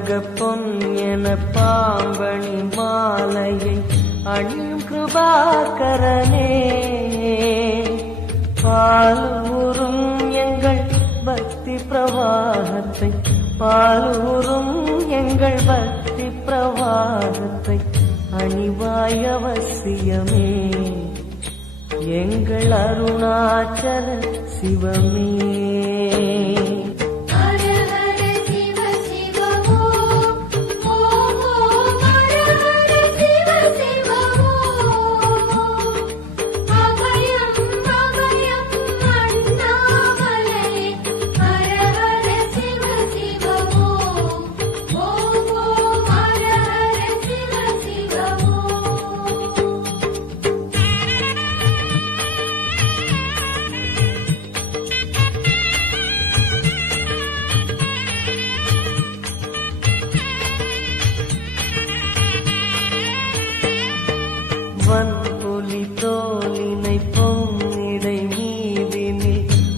மலக பொன்ன பாம்பணி மாலையின் அணியும் கிருபாகரனே பாலூரும் எங்கள் பக்தி பிரவாகத்தை பாலூரும் எங்கள் பக்தி பிரவாகத்தை அணிவாய் அவசியமே எங்கள் அருணாச்சல சிவமே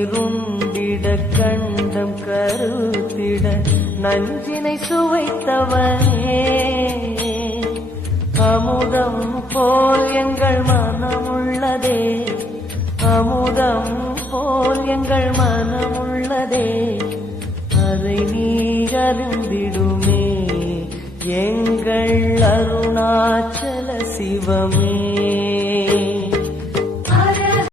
நீரும்பிட கண்டம் கருத்திட நஞ்சினை சுவைத்தவனே அமுதம் போல் எங்கள் மனமுள்ளதே அமுதம் போல் எங்கள் மனமுள்ளதே அதை நீரும்பிடுமே எங்கள் அருணாச்சல சிவமே